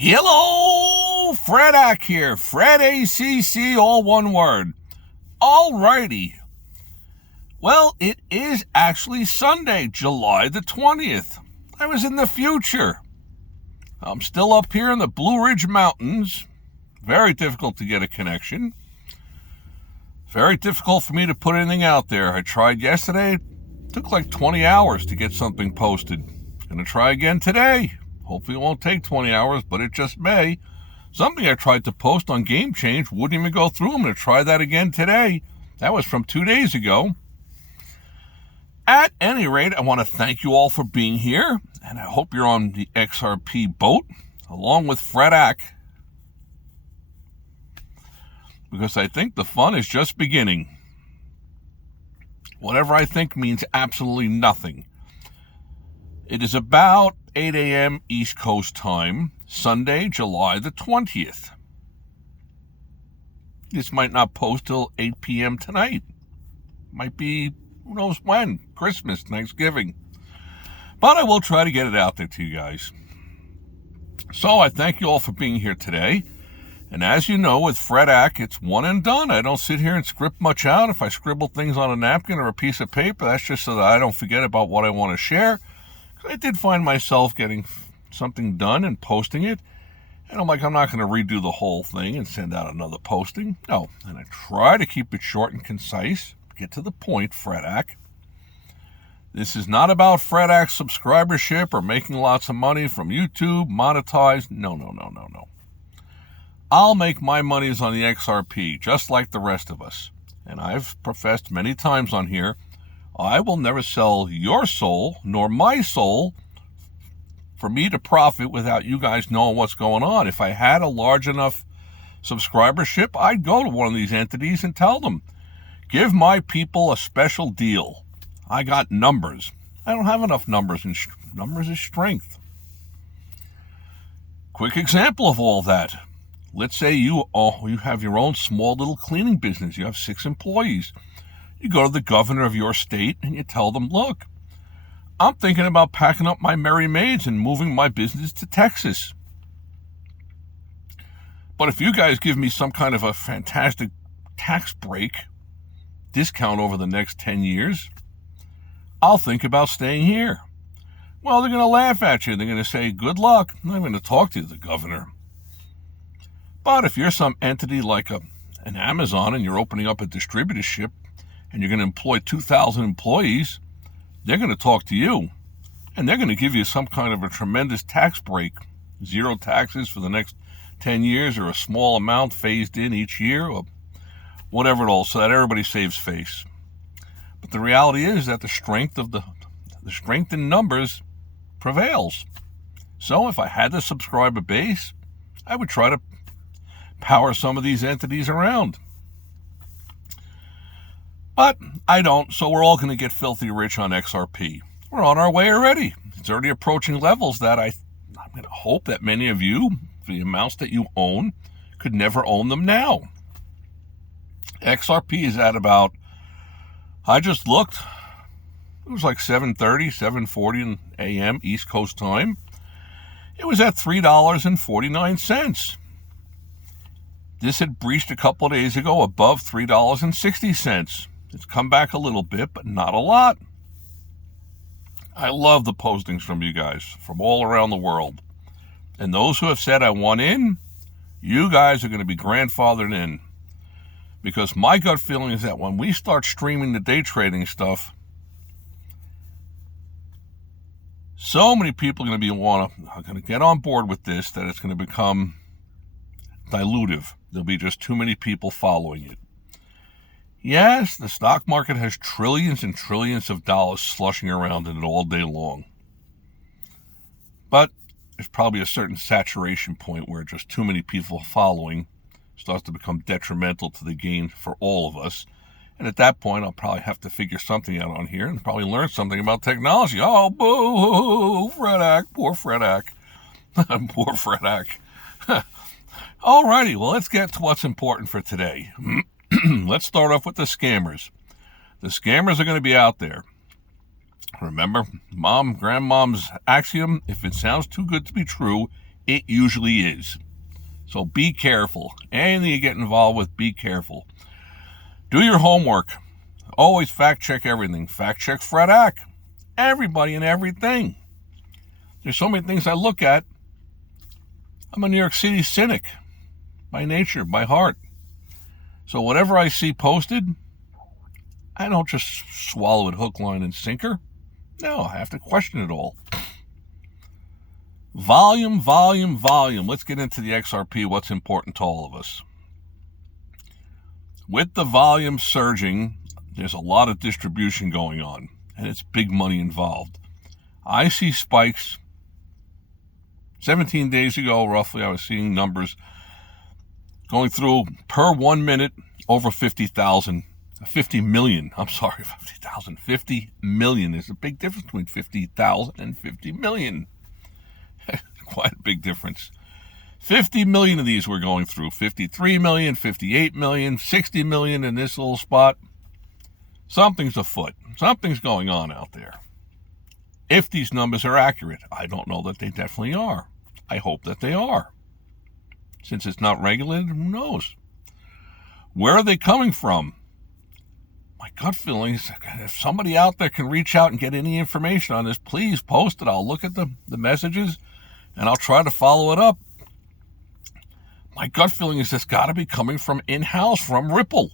Hello, Fredak here. Fred ACC, all one word. Alrighty. Well, it is actually Sunday, July the 20th. I was in the future. I'm still up here in the Blue Ridge Mountains. Very difficult to get a connection. Very difficult for me to put anything out there. I tried yesterday. It took like 20 hours to get something posted. Gonna try again today. Hopefully it won't take 20 hours, but it just may. Something I tried to post on Game Change wouldn't even go through. I'm going to try that again today. That was from 2 days ago. At any rate, I want to thank you all for being here, and I hope you're on the XRP boat, along with Fredak, because I think the fun is just beginning. Whatever I think means absolutely nothing. It is about 8 a.m. East Coast time, Sunday, July the 20th. This might not post till 8 p.m. tonight. Might be, who knows when, Christmas, Thanksgiving. But I will try to get it out there to you guys. So I thank you all for being here today. And as you know, with Fredak, it's one and done. I don't sit here and script much out. If I scribble things on a napkin or a piece of paper, that's just so that I don't forget about what I want to share. I did find myself getting something done and posting it. And I'm like, I'm not going to redo the whole thing and send out another posting. No. And I try to keep it short and concise. Get to the point, Fredak. This is not about Fredak's subscribership or making lots of money from YouTube, monetized. No. I'll make my monies on the XRP, just like the rest of us. And I've professed many times on here, I will never sell your soul, nor my soul, for me to profit without you guys knowing what's going on. If I had a large enough subscribership, I'd go to one of these entities and tell them, give my people a special deal. I got numbers. I don't have enough numbers, and numbers is strength. Quick example of all that. Let's say you have your own small little cleaning business. You have 6 employees. You go to the governor of your state and you tell them, look, I'm thinking about packing up my merry maids and moving my business to Texas. But if you guys give me some kind of a fantastic tax break, discount over the next 10 years, I'll think about staying here. Well, they're going to laugh at you. They're going to say, good luck. I'm not going to talk to the governor. But if you're some entity like an Amazon and you're opening up a distributorship, and you're going to employ 2,000 employees, they're going to talk to you. And they're going to give you some kind of a tremendous tax break. 0 taxes for the next 10 years or a small amount phased in each year or whatever it all, so that everybody saves face. But the reality is that the strength in numbers prevails. So if I had the subscriber base, I would try to power some of these entities around. But I don't, so we're all going to get filthy rich on XRP. We're on our way already. It's already approaching levels that I'm going to hope that many of you, for the amounts that you own, could never own them now. XRP is at about, I just looked, it was like 7:30, 7:40 a.m. East Coast time. It was at $3.49. This had breached a couple of days ago above $3.60. It's come back a little bit, but not a lot. I love the postings from you guys from all around the world. And those who have said, I want in, you guys are going to be grandfathered in. Because my gut feeling is that when we start streaming the day trading stuff, so many people are going to get on board with this that it's going to become dilutive. There'll be just too many people following it. Yes, the stock market has trillions and trillions of dollars slushing around in it all day long. But there's probably a certain saturation point where just too many people following starts to become detrimental to the gain for all of us. And at that point, I'll probably have to figure something out on here and probably learn something about technology. Oh, boo, Fredak, poor Fredak. Poor Fredak. Alrighty, well, let's get to what's important for today. Let's start off with the scammers. The scammers are going to be out there. Remember, grandmom's axiom, if it sounds too good to be true, It usually is. So be careful. Anything you get involved with, be careful. Do your homework. Always fact check everything. Fact check Fred Ack. Everybody and everything. There's so many things I look at. I'm a New York City cynic by nature, by heart. So whatever I see posted, I don't just swallow it hook, line, and sinker. No, I have to question it all. Volume. Let's get into the XRP, what's important to all of us. With the volume surging, there's a lot of distribution going on, and it's big money involved. I see spikes. 17 days ago, roughly, I was seeing numbers going through per 1 minute over 50,000. 50 million. I'm sorry, 50,000. 50 million. There's a big difference between 50,000 and 50 million. Quite a big difference. 50 million of these we're going through. 53 million, 58 million, 60 million in this little spot. Something's afoot. Something's going on out there. If these numbers are accurate, I don't know that they definitely are. I hope that they are. Since it's not regulated, who knows? Where are they coming from? My gut feeling is if somebody out there can reach out and get any information on this, please post it. I'll look at the messages and I'll try to follow it up. My gut feeling is it's got to be coming from in-house, from Ripple.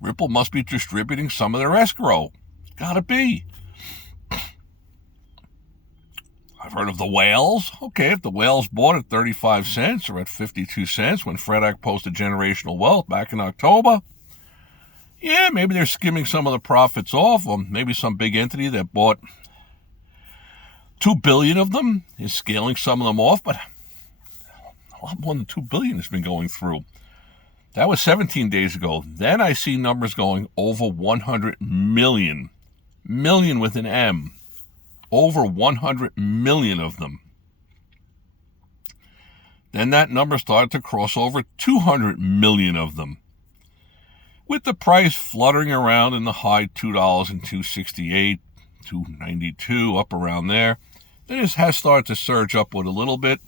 Ripple must be distributing some of their escrow. Got to be. I've heard of the whales. Okay, if the whales bought at 35 cents or at 52 cents when Fred Ack posted generational wealth back in October, yeah, maybe they're skimming some of the profits off, or maybe some big entity that bought 2 billion of them is scaling some of them off, but a lot more than 2 billion has been going through. That was 17 days ago. Then I see numbers going over 100 million. Million with an M. Over 100 million of them. Then that number started to cross over 200 million of them. With the price fluttering around in the high $2 and $2.68, $2.92, up around there. Then it has started to surge upward a little bit.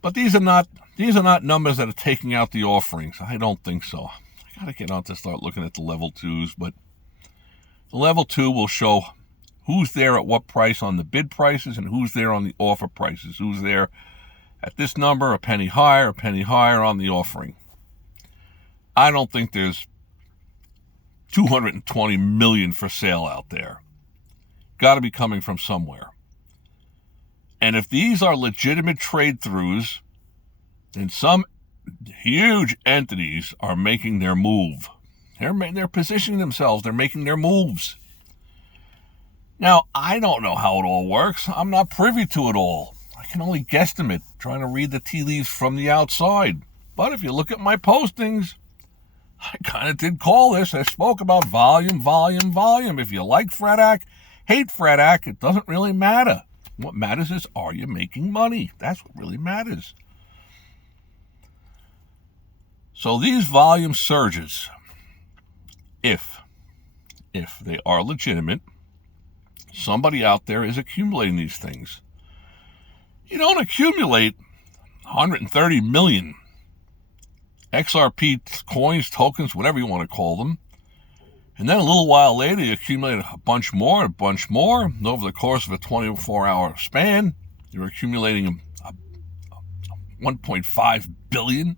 But these are not numbers that are taking out the offerings. I don't think so. I got to get on to start looking at the level 2s, but the level 2 will show who's there at what price on the bid prices and who's there on the offer prices. Who's there at this number, a penny higher on the offering. I don't think there's 220 million for sale out there. Got to be coming from somewhere. And if these are legitimate trade-throughs, then some huge entities are making their move. They're positioning themselves. They're making their moves. Now, I don't know how it all works. I'm not privy to it all. I can only guesstimate, trying to read the tea leaves from the outside. But if you look at my postings, I kind of did call this. I spoke about volume. If you like Fred Ack, hate Fred Ack, it doesn't really matter. What matters is, are you making money? That's what really matters. So these volume surges, if they are legitimate, somebody out there is accumulating these things. You don't accumulate 130 million XRP coins, tokens, whatever you want to call them, and then a little while later you accumulate a bunch more, and over the course of a 24-hour span, you're accumulating a 1.5 billion.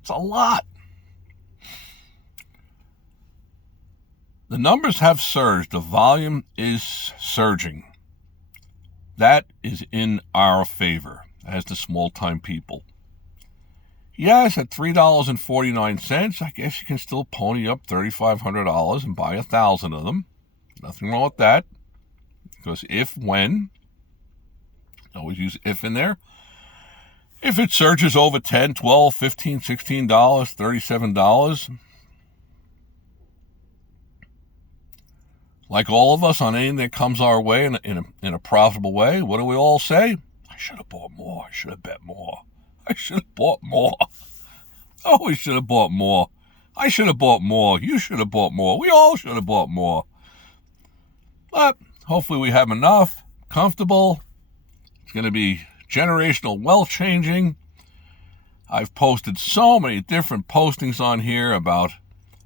It's a lot. The numbers have surged. The volume is surging. That is in our favor as the small-time people. Yes, at $3.49, I guess you can still pony up $3,500 and buy 1,000 of them. Nothing wrong with that. Because when, always use if in there. If it surges over $10, $12, $15, $16, $37, like all of us on anything that comes our way in a profitable way, what do we all say? I should have bought more. I should have bet more. I should have bought more. Oh, we should have bought more. I should have bought more. You should have bought more. We all should have bought more. But hopefully we have enough, comfortable, It's going to be generational wealth changing. I've posted so many different postings on here about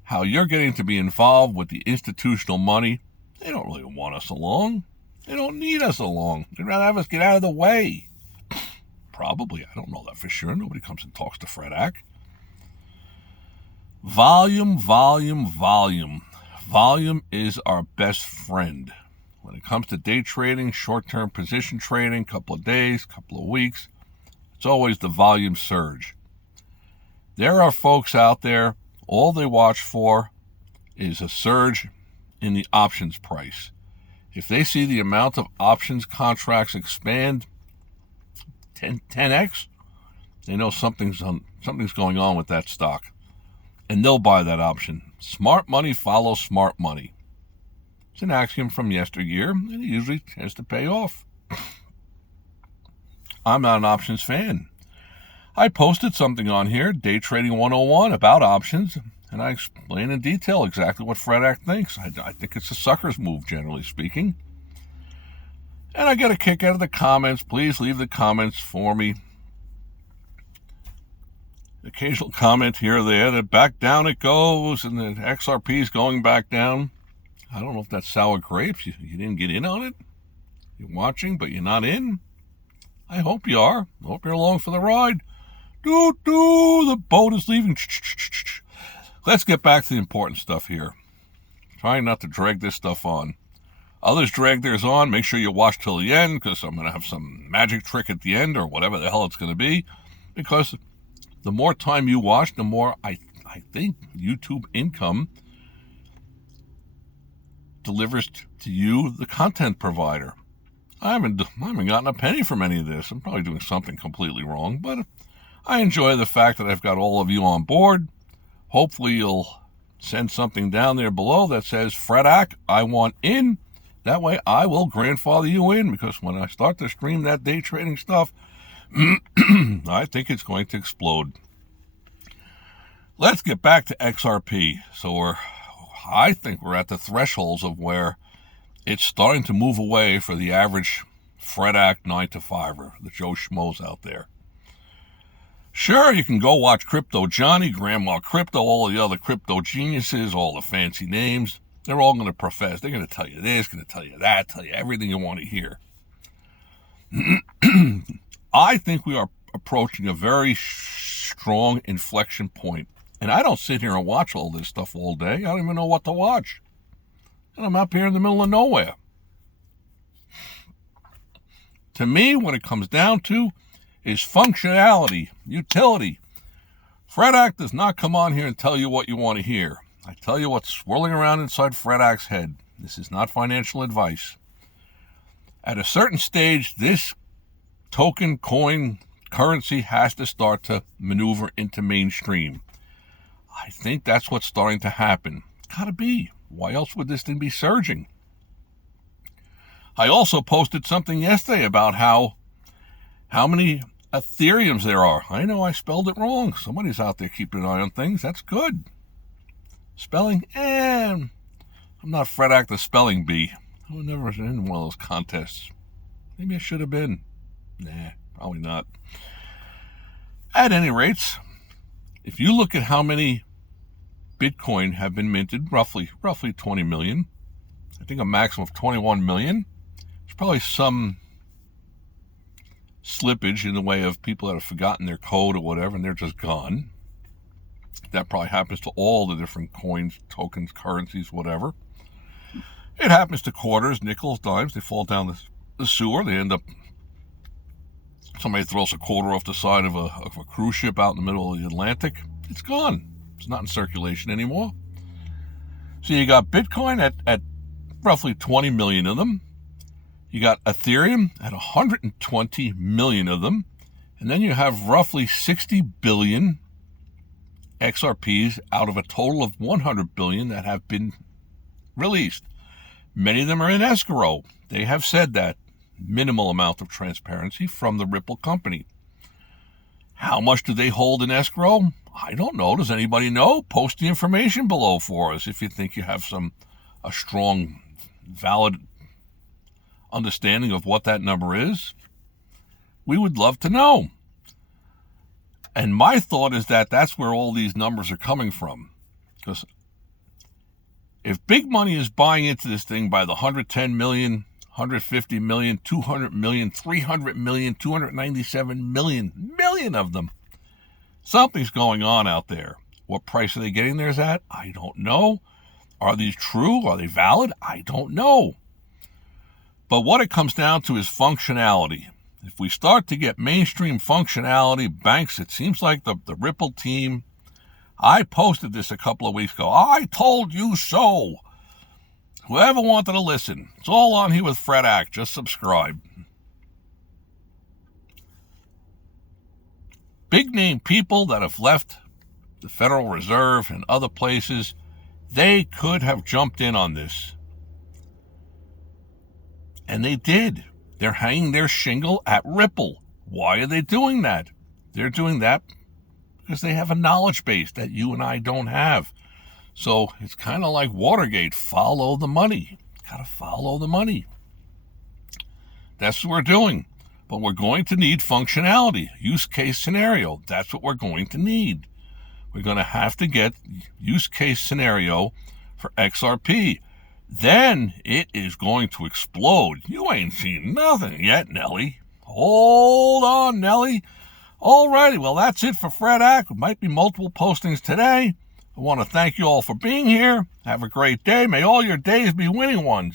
how you're getting to be involved with the institutional money. They don't really want us along. They don't need us along. They'd rather have us get out of the way. Probably. I don't know that for sure. Nobody comes and talks to Fred Ack. Volume, volume, volume. Volume is our best friend. When it comes to day trading, short-term position trading, couple of days, couple of weeks, it's always the volume surge. There are folks out there, all they watch for is a surge in the options price. If they see the amount of options contracts expand 10x, they know something's going on with that stock. And they'll buy that option. Smart money follows smart money. It's an axiom from yesteryear, and it usually tends to pay off. I'm not an options fan. I posted something on here, Day Trading 101, about options, and I explain in detail exactly what Fred Ack thinks. I think it's a sucker's move, generally speaking. And I get a kick out of the comments. Please leave the comments for me. Occasional comment here or there that back down it goes and the XRP is going back down. I don't know if that's sour grapes. You didn't get in on it. You're watching, but you're not in. I hope you are. I hope you're along for the ride. The boat is leaving. Let's get back to the important stuff here. Trying not to drag this stuff on. Others drag theirs on. Make sure you watch till the end, because I'm going to have some magic trick at the end or whatever the hell it's going to be. Because the more time you watch, the more I think YouTube income delivers to you, the content provider. I haven't gotten a penny from any of this. I'm probably doing something completely wrong, but I enjoy the fact that I've got all of you on board. Hopefully you'll send something down there below that says, Fred Ack, I want in. That way I will grandfather you in, because when I start to stream that day trading stuff, I think it's going to explode. Let's get back to XRP. So I think we're at the thresholds of where it's starting to move away for the average Fred Ack 9-to-5er, the Joe Schmoes out there. Sure, you can go watch Crypto Johnny, Grandma Crypto, all the other crypto geniuses, all the fancy names. They're all going to profess. They're going to tell you this, going to tell you that, tell you everything you want to hear. I think we are approaching a very strong inflection point. And I don't sit here and watch all this stuff all day. I don't even know what to watch. And I'm up here in the middle of nowhere. To me, what it comes down to is functionality, utility. Fred Ack does not come on here and tell you what you want to hear. I tell you what's swirling around inside Fred Ack's head. This is not financial advice. At a certain stage, this token, coin, currency has to start to maneuver into mainstream. I think that's what's starting to happen. Gotta be. Why else would this thing be surging? I also posted something yesterday about how many Ethereums there are. I know I spelled it wrong. Somebody's out there keeping an eye on things. That's good. Spelling? I'm not Fred Ack the spelling bee. I was never in one of those contests. Maybe I should have been. Nah, probably not. At any rate, if you look at how many Bitcoin have been minted, roughly 20 million, I think a maximum of 21 million, there's probably some slippage in the way of people that have forgotten their code or whatever, and they're just gone. That probably happens to all the different coins, tokens, currencies, whatever. It happens to quarters, nickels, dimes. They fall down the sewer. They end up, somebody throws a quarter off the side of a cruise ship out in the middle of the Atlantic. It's gone. It's not in circulation anymore. So you got Bitcoin at roughly 20 million of them. You got Ethereum at 120 million of them. And then you have roughly 60 billion XRPs out of a total of 100 billion that have been released. Many of them are in escrow. They have said that. Minimal amount of transparency from the Ripple company. How much do they hold in escrow? I don't know. Does anybody know? Post the information below for us if you think you have a strong, valid understanding of what that number is. We would love to know. And my thought is that that's where all these numbers are coming from. Because if big money is buying into this thing by the 110 million, 150 million, 200 million, 300 million, 297 million of them, something's going on out there. What price are they getting theirs at? I don't know. Are these true? Are they valid? I don't know. But what it comes down to is functionality. If we start to get mainstream functionality, banks, it seems like the Ripple team, I posted this a couple of weeks ago. I told you so. Whoever wanted to listen, it's all on here with Fred Ack. Just subscribe. Big name people that have left the Federal Reserve and other places, they could have jumped in on this. And they did. They're hanging their shingle at Ripple. Why are they doing that? They're doing that because they have a knowledge base that you and I don't have. So it's kind of like Watergate. Follow the money. Got to follow the money. That's what we're doing. But we're going to need functionality. Use case scenario. That's what we're going to need. We're going to have to get use case scenario for XRP. Then it is going to explode. You ain't seen nothing yet, Nelly. Hold on, Nelly. Alrighty, well, that's it for Fred Ack. There might be multiple postings today. I want to thank you all for being here. Have a great day. May all your days be winning ones.